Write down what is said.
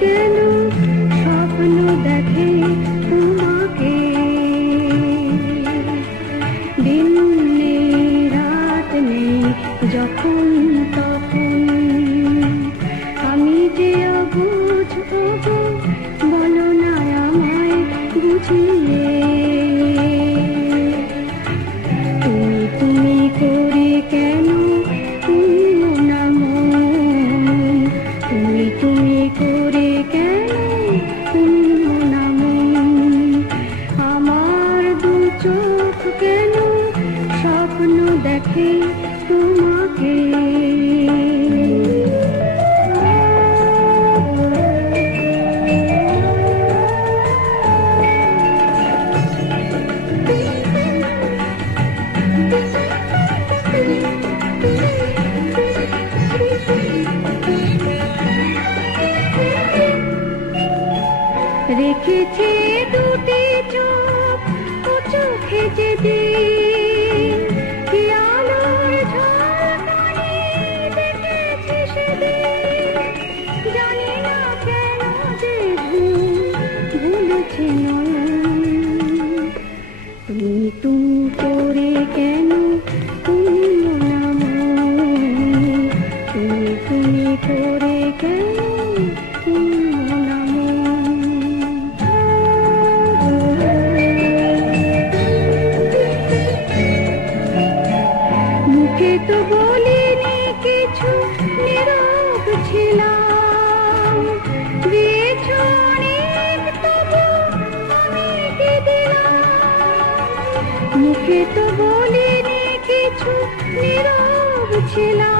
কেন স্বপ্ন দেখে তোমাকে? দিন নেই রাত নেই যখন তখন আমি যে অবুঝ ওগো, বলো না আমায় বুঝিয়ে। তুমি তুমি করে কেন তুমিও না মন, তুমি তুমি করে কেন তুমিও না মন। আমার দু চোখ কেন স্বপ্ন দেখে তোমাকে? রেখেছে দুটি চোখ ও চোখে যে দিন কি আলোর ঝলকানি দেখেছি সেদিন। জানি না কেন যে ভুলেছে নয়ন। তুমি তুমি করে কেন তুমিও না মন, তুমি তুমি করে কেন তুমিও না মন। মুখে তো বলিনি কিছু, নীরব ছিলাম। দিয়েছ অনেক তবু আমি কি দিলাম? মুখে তো বলিনি কিছু, নীরব ছিলাম।